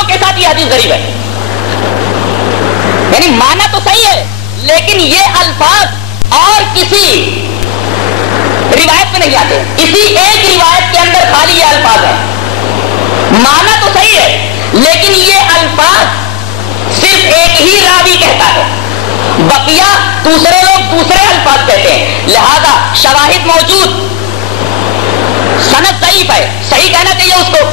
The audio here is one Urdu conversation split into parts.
لفظوں کے ساتھ یہ حدیث غریب ہے. یعنی معنی تو صحیح ہے لیکن یہ الفاظ اور کسی روایت میں نہیں آتے. اسی ایک روایت کے اندر خالی یہ الفاظ ہیں. معنی تو صحیح ہے لیکن یہ الفاظ صرف ایک ہی راوی کہتا ہے, بقیہ دوسرے لوگ دوسرے الفاظ کہتے ہیں. لہذا شواہد موجود, سند ضعیف ہے, صحیح کہنا چاہیے اس کو,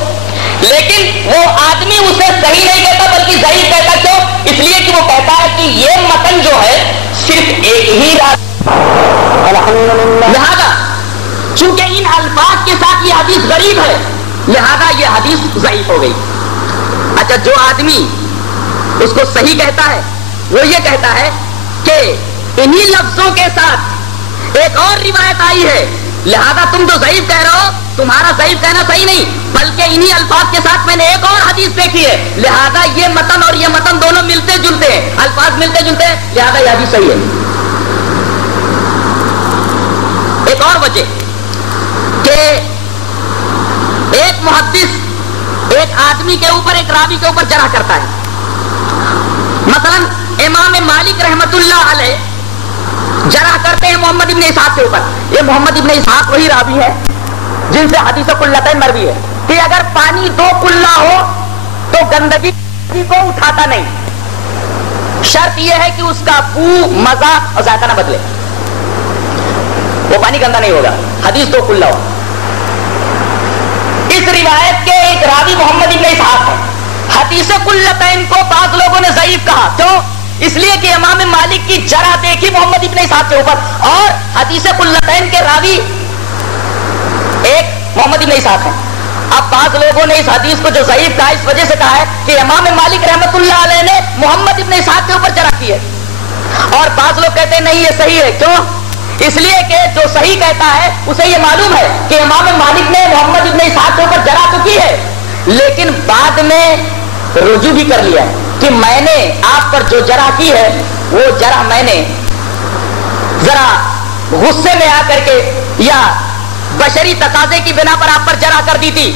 لیکن وہ آدمی اسے صحیح نہیں کہتا بلکہ ضعیف کہتا. کیوں؟ اس لیے کہ وہ کہتا ہے کہ یہ متن جو ہے صرف ایک ہی لہذا چونکہ ان الفاظ کے ساتھ یہ حدیث غریب ہے لہذا یہ حدیث ضعیف ہو گئی. اچھا, جو آدمی اس کو صحیح کہتا ہے وہ یہ کہتا ہے کہ انہی لفظوں کے ساتھ ایک اور روایت آئی ہے لہذا تم تو ضعیف کہہ رہے ہو, تمہارا ضعیف کہنا صحیح نہیں بلکہ انہی الفاظ کے ساتھ میں نے ایک اور حدیث دیکھی ہے لہذا یہ متن اور یہ متن دونوں ملتے جلتے ہیں, الفاظ ملتے جلتے ہیں لہذا یہ حدیث صحیح ہے. ایک اور وجہ کہ ایک محدث ایک آدمی کے اوپر, ایک راوی کے اوپر جرح کرتا ہے. مثلا امام مالک رحمت اللہ علیہ جرح کرتے ہیں محمد ابن اسحاق کے اوپر. یہ محمد ابن اسحاق وہی راوی ہے جن سے حدیث قلتین مروی ہے کہ اگر پانی دو قلہ ہو تو گندگی کو اٹھاتا نہیں, شرط یہ ہے کہ اس کا بو, مزہ اور ذائقہ نہ بدلے, وہ پانی گندا نہیں ہوگا, حدیث دو قلہ ہو. اس روایت کے ایک راوی محمد ابن اسحاق ہے. حدیث قلتین کو بعض لوگوں نے ضعیف کہا. کیوں؟ اس لیے کہ امام مالک کی جرح دیکھی محمد ابن اسحاق کے اوپر اور حدیث قلتین کے راوی ایک محمد ابن اسحاق ہے. اب بعض لوگوں نے اس حدیث کو جو ضعیف کہا اس وجہ سے کہا ہے کہ امام مالک رحمت اللہ علیہ نے محمد ابن اسحاق کے اوپر جرح کی ہے, اور بعض لوگ کہتے ہیں نہیں یہ صحیح ہے. کیوں؟ اس لیے کہ جو صحیح کہتا ہے اسے یہ معلوم ہے کہ امام مالک نے محمد ابن اسحاق کے اوپر جرح تو کی ہے لیکن بعد میں رجوع بھی کر لیا کہ میں نے آپ پر جو جرح کی ہے وہ جرح میں نے ذرا غصے میں آ کر کے یا بشری تقاضے کی بنا پر آپ پر جرح کر دی تھی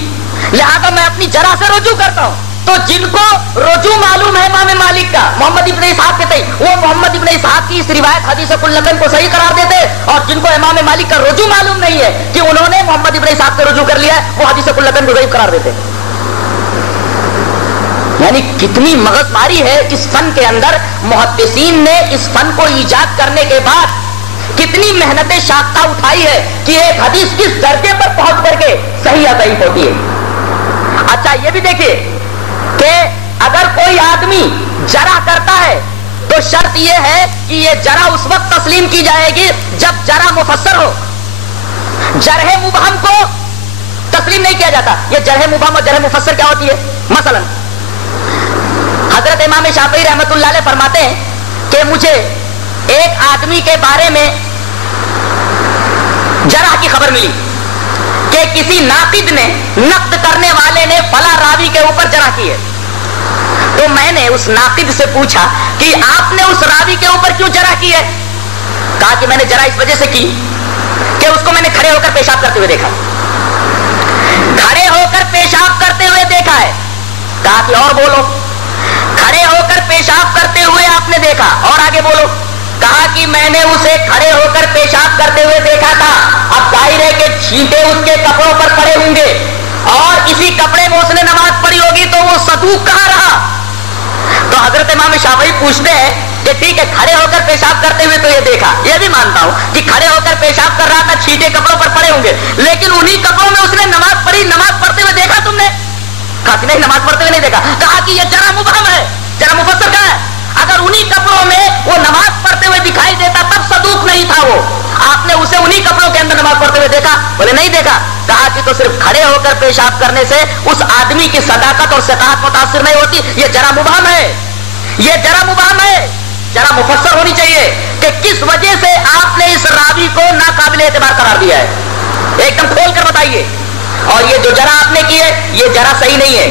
لہذا میں اپنی جرح سے رجوع کرتا ہوں. تو جن کو رجوع معلوم ہے امام مالک کا محمد ابن اسحاق کے تئیں, وہ محمد ابن اسحاق کی اس روایت حدیث قلتین کو صحیح قرار دیتے, اور جن کو امام مالک کا رجوع معلوم نہیں ہے کہ انہوں نے محمد ابن اسحاق سے رجوع کر لیا ہے, وہ حدیث قلتین کو ضعیف قرار دیتے. یعنی کتنی مغز ماری ہے اس فن کے اندر. محدثین نے اس فن کو ایجاد کرنے کے بعد کتنی محنت شاختہ اٹھائی ہے کہ ایک حدیث کس درجے پر پہنچ کر کے صحیح یا ضعیف ہوتی ہے. اچھا, یہ بھی دیکھیے کہ اگر کوئی آدمی جرح کرتا ہے تو شرط یہ ہے کہ یہ جرح اس وقت تسلیم کی جائے گی جب جرح مفسر ہو. جرح مبہم کو تسلیم نہیں کیا جاتا. یہ جرح مبہم اور جرح مفسر کیا ہوتی ہے؟ مثلا حضرت امام شافعی رحمت اللہ علیہ فرماتے ہیں کہ مجھے ایک آدمی کے بارے میں جرح کی خبر ملی کہ کسی ناقد نے, نقد کرنے والے نے فلاں راوی کے اوپر جرح کی ہے. تو میں نے اس ناقد سے پوچھا کہ آپ نے اس راوی کے اوپر کیوں جرح کی ہے؟ کہا کہ میں نے جرح اس وجہ سے کی کہ اس کو میں نے کھڑے ہو کر پیشاب کرتے ہوئے دیکھا. کھڑے ہو کر پیشاب کرتے ہوئے دیکھا ہے. کہا کہ اور بولو. کھڑے ہو کر پیشاب کرتے ہوئے آپ نے دیکھا, اور آگے بولو. کہا کہ میں نے اسے کھڑے ہو کر پیشاب کرتے ہوئے دیکھا تھا. اب ظاہر ہے کہ چھینٹے اس کے کپڑوں پر پڑے ہوں گے اور اسی کپڑے میں اس نے نماز پڑھی ہوگی, تو وہ صدوق کہاں رہا؟ تو حضرت امام شافعی پوچھتے ہیں کہ ٹھیک ہے, کھڑے ہو کر پیشاب کرتے ہوئے تو یہ دیکھا, یہ بھی مانتا ہوں کہ کھڑے ہو کر پیشاب کر رہا تھا, چھینٹے کپڑوں پر پڑے ہوں گے, لیکن انہی کپڑوں میں اس نے نماز پڑھی, نماز پڑھتے ہوئے دیکھا تم نے؟ کہا کہ نہیں, نماز پڑھتے ہوئے نہیں دیکھا. کہا کہ یہ جرح مبہم ہے, جرح مفسر کہاں ہے؟ اگر انہی کپڑوں میں وہ نماز پڑھتے ہوئے دکھائی دیتا تب صدوق نہیں تھا وہ, آپ نے اسے انہی کپڑوں کے اندر نماز پڑھتے ہوئے دیکھا؟ بولے نہیں دیکھا. کہا کہ تو صرف کھڑے ہو کر پیشاب کرنے سے اس آدمی کی صداقت اور صحت متاثر نہیں ہوتی, یہ جرح مبہم ہے, یہ جرح مبہم ہے. جرح مفسر ہونی چاہیے کہ کس وجہ سے آپ نے اس راوی کو ناقابل اعتبار قرار دیا ہے, ایک دم کھول کر بتائیے. اور یہ جو جرح آپ نے کی ہے یہ جرح صحیح نہیں ہے.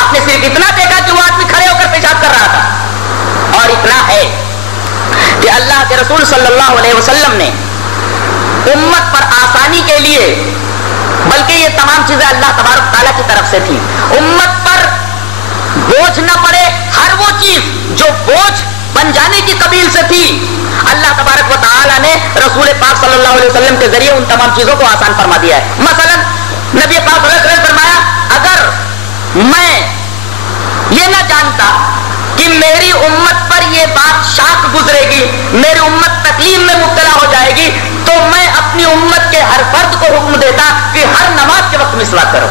آپ نے صرف اتنا دیکھا کہ وہ آدمی کھڑے ہو کر پیشاب کر رہا تھا, اور اتنا ہے کہ اللہ کے رسول صلی اللہ علیہ وسلم نے امت پر آسانی کے لیے, بلکہ یہ تمام چیزیں اللہ تبارک تعالیٰ کی طرف سے تھیں, امت پر بوجھ نہ پڑے ہر وہ چیز جو بوجھ بن جانے کی قبیل سے تھی، اللہ تبارک و تعالی نے رسول پاک صلی اللہ علیہ وسلم کے ذریعے ان تمام چیزوں کو آسان فرما دیا ہے۔ مثلا نبی پاک صلی اللہ علیہ وسلم نے فرمایا اگر میں یہ نہ جانتا کہ میری امت پر یہ بات شاق گزرے گی، میری امت تکلیف میں مبتلا ہو جائے گی، تو میں اپنی امت کے ہر فرد کو حکم دیتا کہ ہر نماز کے وقت مسواک کرو۔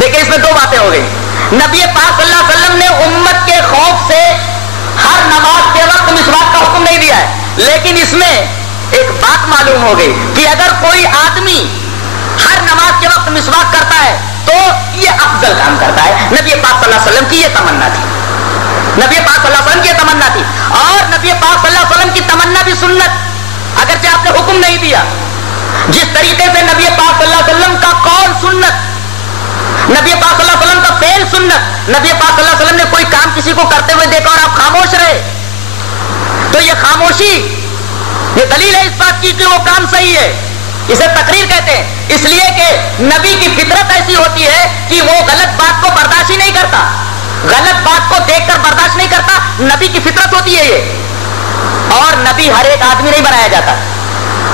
دیکھیں اس میں دو باتیں ہو گئی، نبی پاک صلی اللہ علیہ وسلم نے امت کے خوف سے ہر نماز کے وقت مسواک کا حکم نہیں دیا ہے، لیکن اس میں ایک بات معلوم ہو گئی کہ اگر کوئی آدمی ہر نماز کے وقت مسواک کرتا ہے تو یہ افضل کام کرتا ہے۔ نبی پاک صلی اللہ علیہ وسلم کی یہ تمنا تھی، نبی پاک صلی اللہ علیہ وسلم کی یہ تمنا تھی، اور نبی پاک صلی اللہ علیہ وسلم کی تمنا بھی سنت، اگرچہ آپ نے حکم نہیں دیا۔ جس طریقے سے نبی پاک صلی اللہ علیہ وسلم کا قول سنت، نبی پاک صلی اللہ علیہ وسلم کا فعل سنت، نبی پاک صلی اللہ علیہ وسلم نے کوئی کام کسی کو کرتے ہوئے دیکھا اور آپ خاموش رہے تو یہ خاموشی یہ دلیل ہے اس بات کی کہ وہ کام صحیح ہے، اسے تقریر کہتے ہیں، اس لیے کہ نبی کی فطرت ایسی ہوتی ہے کہ وہ غلط بات کو برداشت ہی نہیں کرتا، غلط بات کو دیکھ کر برداشت نہیں کرتا، نبی کی فطرت ہوتی ہے یہ۔ اور نبی ہر ایک آدمی نہیں بنایا جاتا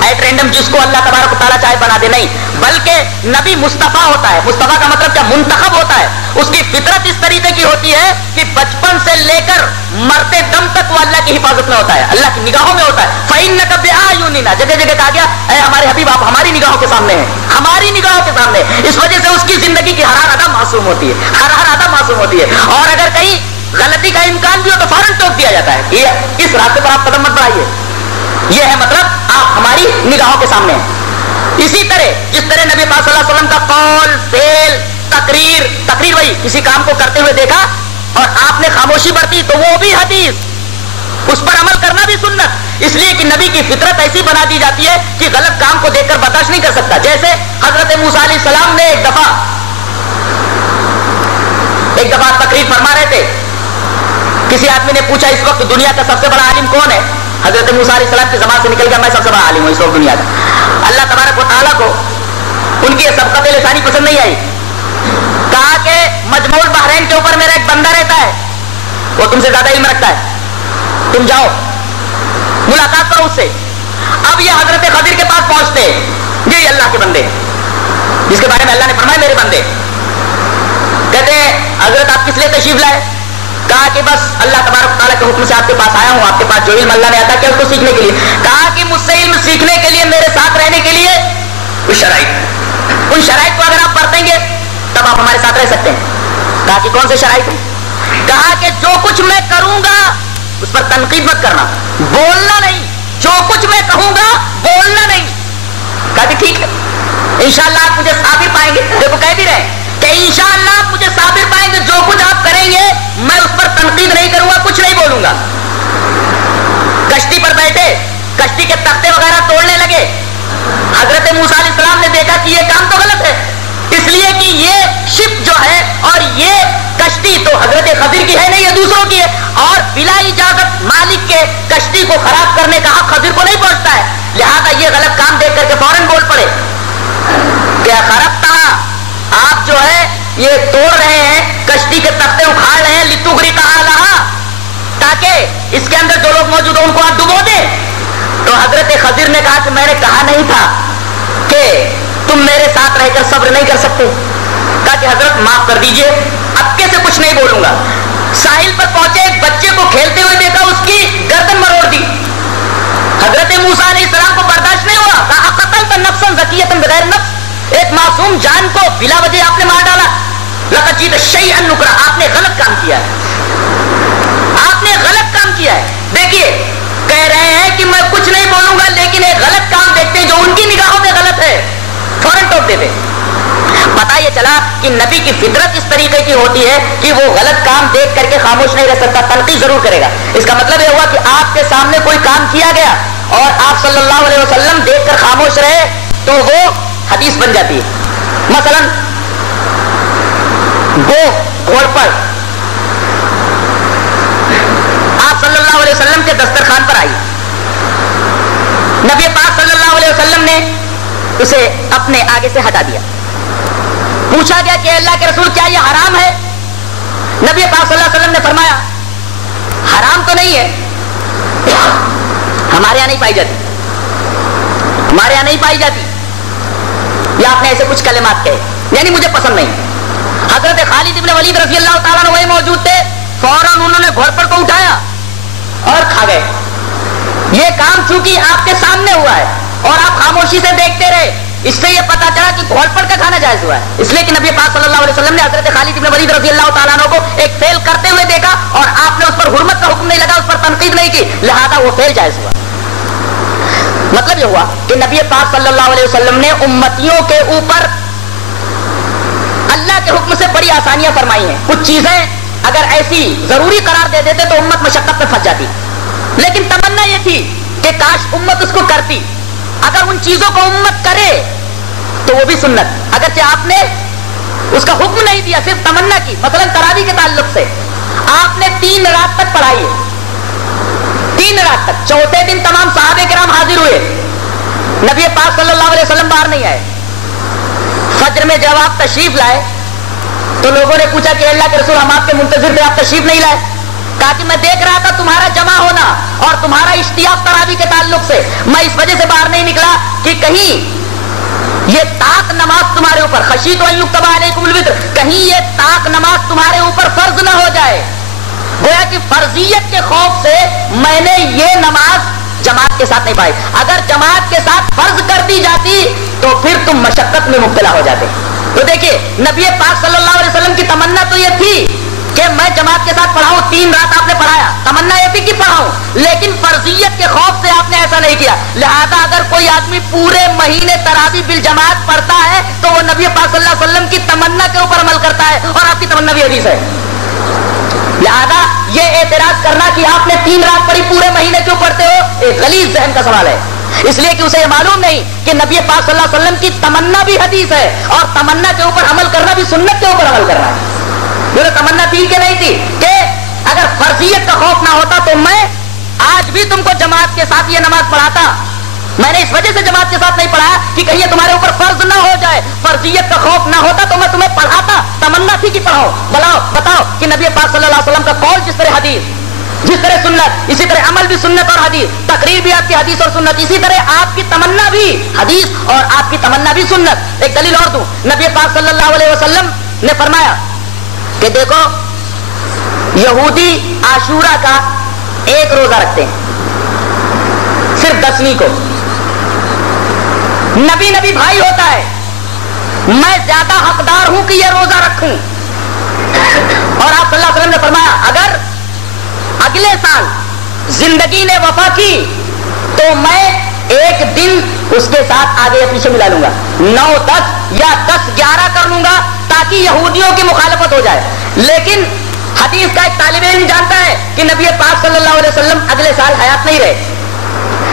ایٹ رینڈم جس کو اللہ تبارک و تعالیٰ چاہے بنا دے، نہیں، بلکہ نبی مصطفیٰ ہوتا ہے۔ مصطفیٰ کا مطلب کیا؟ منتخب ہوتا ہے۔ اس کی فطرت اس طریقے کی ہوتی ہے کہ بچپن سے لے کر مرتے دم تک وہ اللہ کی حفاظت میں ہوتا ہے، اللہ کی نگاہوں میں ہوتا ہے۔ فَإِنَّكَ بِأَعْيُنِنَا، جگہ جگہ کہا گیا اے ہمارے حبیب آپ ہماری نگاہوں کے سامنے ہیں، ہماری نگاہوں کے سامنے۔ اس وجہ سے اس کی زندگی کی ہر ادا معصوم ہوتی ہے، ہر ادا معصوم ہوتی ہے، اور اگر کہیں غلطی کا امکان بھی ہو تو فوراً ٹوک دیا جاتا ہے، یہ اس راستے پر آپ قدم مت بڑھائیے، یہ ہے مطلب آپ ہماری نگاہوں کے سامنے ہیں۔ اسی طرح جس طرح نبی پاک صلی اللہ علیہ وسلم کا قول، فعل، تقریر وہی کسی کام کو کرتے ہوئے دیکھا اور آپ نے خاموشی برتی تو وہ بھی حدیث، اس پر عمل کرنا بھی سنت، اس لیے کہ نبی کی فطرت ایسی بنا دی جاتی ہے کہ غلط کام کو دیکھ کر برداشت نہیں کر سکتا۔ جیسے حضرت موسیٰ علیہ السلام نے ایک دفعہ تقریر فرما رہے تھے، کسی آدمی نے پوچھا اس وقت دنیا کا سب سے بڑا عالم کون ہے؟ حضرت موسیٰ علیہ السلام کی زبان سے نکل گیا میں سب سے بڑا عالم ہوں اس وقت دنیا کا۔ اللہ تبارک و تعالیٰ کو ان کی یہ سبقت لسانی پسند نہیں آئی، کہا کہ مجمع البحرین کے اوپر میرا ایک بندہ رہتا ہے، وہ تم سے زیادہ علم رکھتا ہے، تم جاؤ ملاقات کرو اس سے۔ اب یہ حضرت خضر کے پاس پہنچتے ہیں، یہ اللہ کے بندے جس کے بارے میں اللہ نے فرمایا میرے بندے، کہتے ہیں حضرت آپ کس لیے تشریف لائے؟ کہا کہ بس اللہ تبارک تعالیٰ کے حکم سے آپ کے پاس آیا ہوں، آپ کے پاس جو علم اللہ نے عطا کیا اس کو سیکھنے کے لیے۔ کہا کہ مجھ سے علم سیکھنے کے لیے، میرے ساتھ رہنے کے لیے کچھ شرائط، ان شرائط کو اگر آپ پڑھیں گے تب آپ ہمارے ساتھ رہ سکتے ہیں۔ کہا کہ کون سے شرائط ہیں؟ کہا کہ جو کچھ میں کروں گا اس پر تنقید مت کرنا، بولنا نہیں، جو کچھ میں کہوں گا بولنا نہیں۔ کہا کہ ٹھیک ہے انشاءاللہ آپ مجھے صابر پائیں گے، دیکھو کہہ بھی رہے کہ انشاءاللہ آپ مجھے صابر پائیں گے، جو کچھ آپ کریں گے میں اس پر تنقید نہیں کروں گا، کچھ نہیں بولوں گا۔ کشتی پر بیٹھے، کشتی کے تختے وغیرہ توڑنے لگے، حضرت موسیٰ علیہ السلام نے دیکھا کہ یہ کام تو غلط ہے، اس لیے کہ یہ شپ جو ہے اور یہ کشتی تو حضرت خضر کی ہے نہیں، یہ دوسروں کی ہے، اور بلا اجازت مالک کے کشتی کو خراب کرنے کا حق خضر کو نہیں پہنچتا ہے، لہذا یہ غلط کام دیکھ کر کے فوراً بول پڑے کہ خرابتا آپ جو ہے یہ توڑ رہے ہیں، کشتی کے تختے اکھاڑ رہے ہیں، لتغرق اہلہا، تاکہ اس کے اندر جو لوگ موجود ہیں ان کو آپ ڈبو دیں۔ تو حضرت خضر نے کہا کہ میں نے کہا نہیں تھا کہ تم میرے ساتھ رہ کر صبر نہیں کر سکتے۔ کہا کہ حضرت معاف کر دیجئے، اب کے سے کچھ نہیں بولوں گا۔ ساحل پر پہنچے، ایک بچے کو کھیلتے ہوئے دیکھا، اس کی گردن مروڑ دی۔ حضرت موسیٰ علیہ السلام کو برداشت نہیں ہوا، کہا اقتلت نفسا زکیۃ بغیر نفس، ایک معصوم جان کو بلا وجہ آپ نے مار ڈالا، لقد جئت شیئا نکرا، آپ نے غلط کام کیا ہے، آپ نے غلط کام کیا ہے۔ دیکھیے کہہ رہے ہیں کہ میں کچھ نہیں بولوں گا، لیکن ایک غلط کام دیکھتے ہیں جو ان کی نگاہوں میں غلط ہے، فوراً ٹوک دیتے۔ پتا یہ چلا کہ نبی کی فطرت اس طریقے کی ہوتی ہے کہ وہ غلط کام دیکھ کر کے خاموش نہیں رہ سکتا، تنقید ضرور کرے گا۔ اس کا مطلب یہ ہوا کہ آپ کے سامنے کوئی کام کیا گیا اور آپ صلی اللہ علیہ وسلم دیکھ کر خاموش رہے تو وہ حدیث بن جاتی ہے۔ مثلا گھوڑ پر آپ صلی اللہ علیہ وسلم کے دسترخوان پر آئی، نبی پاک صلی اللہ علیہ وسلم نے اسے اپنے آگے سے ہٹا دیا، پوچھا گیا کہ اللہ کے رسول کیا یہ حرام ہے؟ نبی پاک صلی اللہ علیہ وسلم نے فرمایا حرام تو نہیں ہے، ہمارے یہاں نہیں پائی جاتی، ہمارے یہاں نہیں پائی جاتی، یا آپ نے ایسے کچھ کلمات کہے یعنی مجھے پسند نہیں۔ حضرت خالد ابن ولید رضی اللہ تعالیٰ عنہ وہی موجود تھے، فوراً انہوں نے گھوڑپڑ کو اٹھایا اور کھا گئے۔ یہ کام چونکہ آپ کے سامنے ہوا ہے اور آپ خاموشی سے دیکھتے رہے، اس سے یہ پتا چلا کہ گھوڑپڑ کا کھانا جائز ہوا ہے، اس لیے کہ نبی پاک صلی اللہ علیہ وسلم نے حضرت خالد ابن ولید رضی اللہ تعالیٰ عنہ کو ایک فعل کرتے ہوئے دیکھا اور آپ نے اس پر حرمت کا حکم نہیں لگا، اس پر تنقید نہیں کی، لہذا وہ فعل جائز ہوا۔ مطلب یہ ہوا کہ نبی پاک صلی اللہ علیہ وسلم نے امتیوں کے اوپر اللہ کے حکم سے بڑی آسانیاں فرمائی ہیں۔ کچھ چیزیں اگر ایسی ضروری قرار دے دیتے تو امت مشقت میں پھنس جاتی، لیکن تمنا یہ تھی کہ کاش امت اس کو کرتی۔ اگر ان چیزوں کو امت کرے تو وہ بھی سنت، اگرچہ آپ نے اس کا حکم نہیں دیا، صرف تمنا کی۔ مثلا تراویح کے تعلق سے آپ نے 3 رات تک پڑھائی ہے، 3 رات تک، چوتھے دن تمام صحابہ کرام حاضر ہوئے، نبی پاک صلی اللہ علیہ وسلم باہر نہیں آئے۔ فجر میں جب آپ تشریف لائے تو لوگوں نے پوچھا کہ اللہ کے رسول ہم آپ کے منتظر تھے، آپ تشریف نہیں لائے؟ کہا کہ میں دیکھ رہا تھا تمہارا جمع ہونا اور تمہارا اشتیاق تراویح کے تعلق سے، میں اس وجہ سے باہر نہیں نکلا کہ کہیں یہ طاق نماز تمہارے اوپر، خشیت ان یکتب علیکم الوتر، کہیں یہ طاق نماز تمہارے اوپر فرض نہ ہو جائے۔ گویا کہ فرضیت کے خوف سے میں نے یہ نماز جماعت کے ساتھ نہیں پائی، اگر جماعت کے ساتھ فرض کر دی جاتی تو پھر تم مشقت میں مبتلا ہو جاتے۔ تو دیکھیے نبی پاک صلی اللہ علیہ وسلم کی تمنا تو یہ تھی کہ میں جماعت کے ساتھ پڑھاؤں، 3 رات آپ نے پڑھایا، تمنا یہ تھی کہ پڑھاؤں، لیکن فرضیت کے خوف سے آپ نے ایسا نہیں کیا۔ لہذا اگر کوئی آدمی پورے مہینے تراویح بالجماعت پڑھتا ہے تو وہ نبی پاک صلی اللہ علیہ وسلم کی تمنا کے اوپر عمل کرتا ہے، اور آپ کی تمنا بھی حدیث ہے۔ لہذا یہ اعتراض کرنا کہ آپ نے 3 رات پڑھی پورے مہینے کیوں پڑھتے ہو، ایک غلیظ ذہن کا سوال ہے، اس لیے کہ اسے یہ معلوم نہیں کہ نبی پاک صلی اللہ علیہ وسلم کی تمنا بھی حدیث ہے، اور تمنا کے اوپر عمل کرنا بھی سنت کے اوپر عمل کرنا ہے۔ میرے تمنا تھی کہ نہیں تھی کہ اگر فرضیت کا خوف نہ ہوتا تو میں آج بھی تم کو جماعت کے ساتھ یہ نماز پڑھاتا۔ میں نے اس وجہ سے جماعت کے ساتھ نہیں پڑھایا کہ کہیں یہ تمہارے اوپر فرض نہ ہو جائے، فرضیت کا خوف نہ ہوتا تو میں تمہیں پڑھاتا، تمنا تھی کہ پڑھاؤ۔ بتاؤ کہ نبی پاک صلی اللہ علیہ وسلم کا قول جس طرح حدیث، جس طرح سنت، اسی طرح عمل بھی سنت اور حدیث، تقریر بھی آپ کی حدیث اور سنت، اسی طرح آپ کی تمنا بھی حدیث اور آپ کی تمنا بھی سنت۔ ایک دلیل اور دوں، نبی پاک صلی اللہ علیہ وسلم نے فرمایا کہ دیکھو یہودی عاشورہ کا 1 روزہ رکھتے ہیں، صرف 10ویں کو۔ نبی بھائی ہوتا ہے، میں زیادہ حقدار ہوں کہ یہ روزہ رکھوں، اور آپ صلی اللہ علیہ وسلم نے فرمایا اگر اگلے سال زندگی نے وفا کی تو میں 1 دن اس کے ساتھ آگے یا پیچھے ملا لوں گا، 9 10 یا 10 11 کر لوں گا تاکہ یہودیوں کی مخالفت ہو جائے۔ لیکن حدیث کا ایک طالب علم جانتا ہے کہ نبی پاک صلی اللہ علیہ وسلم اگلے سال حیات نہیں رہے،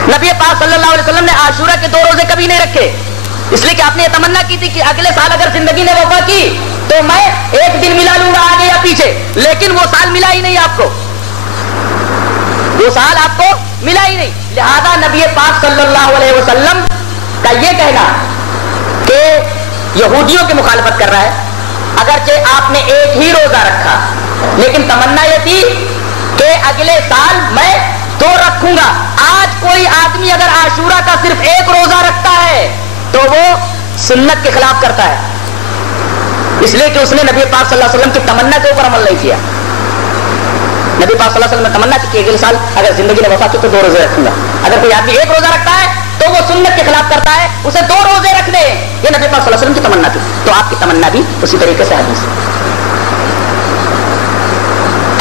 نبی پاک صلی اللہ علیہ وسلم نے عاشورہ کے 2 روزے کبھی نہیں رکھے، اس لیے کہ آپ نے یہ تمنا کی تھی کہ اگلے سال اگر زندگی نے وفا کی تو میں 1 دن ملا لوں گا آگے یا پیچھے، لیکن وہ سال ملا ہی نہیں آپ کو، وہ سال آپ کو ملا ہی نہیں۔ لہذا نبی پاک صلی اللہ علیہ وسلم کا یہ کہنا کہ یہودیوں کی مخالفت کر رہا ہے، اگرچہ آپ نے 1 ہی روزہ رکھا لیکن تمنا یہ تھی کہ اگلے سال میں 2 رکھوں گا۔ آج کوئی آدمی اگر عاشورہ کا صرف 1 روزہ رکھتا ہے تو وہ سنت کے خلاف کرتا ہے، اس لیے کہ اس نے نبی پاک صلی اللہ علیہ وسلم کی تمنا کے اوپر عمل نہیں کیا۔ نبی پاک صلی اللہ علیہ وسلم نے تمنا کی کہ اگلے سال اگر زندگی نے وفا کی تو 2 روزے رکھوں گا۔ اگر کوئی آدمی 1 روزہ رکھتا ہے تو وہ سنت کے خلاف کرتا ہے، اسے 2 روزے رکھنے، یہ نبی پاک صلی اللہ علیہ وسلم کی تمنا تھی، تو آپ کی تمنا بھی اسی طریقے سے حدیث ہے۔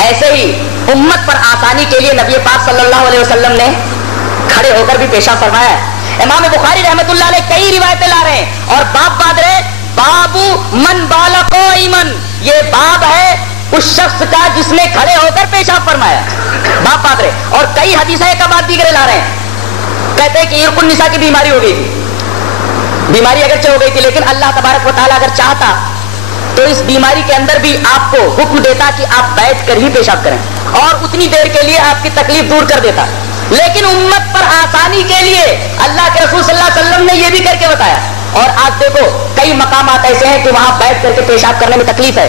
ایسے ہی امت پر آسانی کے لیے نبی پاک صلی اللہ علیہ وسلم نے کھڑے ہو کر بھی پیشاب فرمایا ہے۔ امام بخاری رحمۃ اللہ علیہ کئی روایتیں لا رہے ہیں اور باب باندھ رہے، بابو من بالا قائمن، یہ باب ہے اس شخص کا جس نے کھڑے ہو کر پیشاب فرمایا، باب باندھ رہے، اور کئی حدیثیں ایک بعد دیگر لا رہے ہیں۔ کہتے ہیں کہ عرق النساء کی بیماری ہو گئی تھی، بیماری اگرچہ ہو گئی تھی لیکن اللہ تبارک و تعالیٰ اگر چاہتا تو اس بیماری کے اندر بھی آپ کو حکم دیتا کہ آپ بیٹھ کر ہی پیشاب کریں اور اتنی دیر کے لیے آپ کی تکلیف دور کر دیتا، لیکن امت پر آسانی کے لیے اللہ کے رسول صلی اللہ علیہ وسلم نے یہ بھی کر کے بتایا۔ اور آج دیکھو کئی مقامات ایسے ہیں کہ وہاں بیٹھ کر کے پیشاب کرنے میں تکلیف ہے،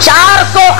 400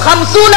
50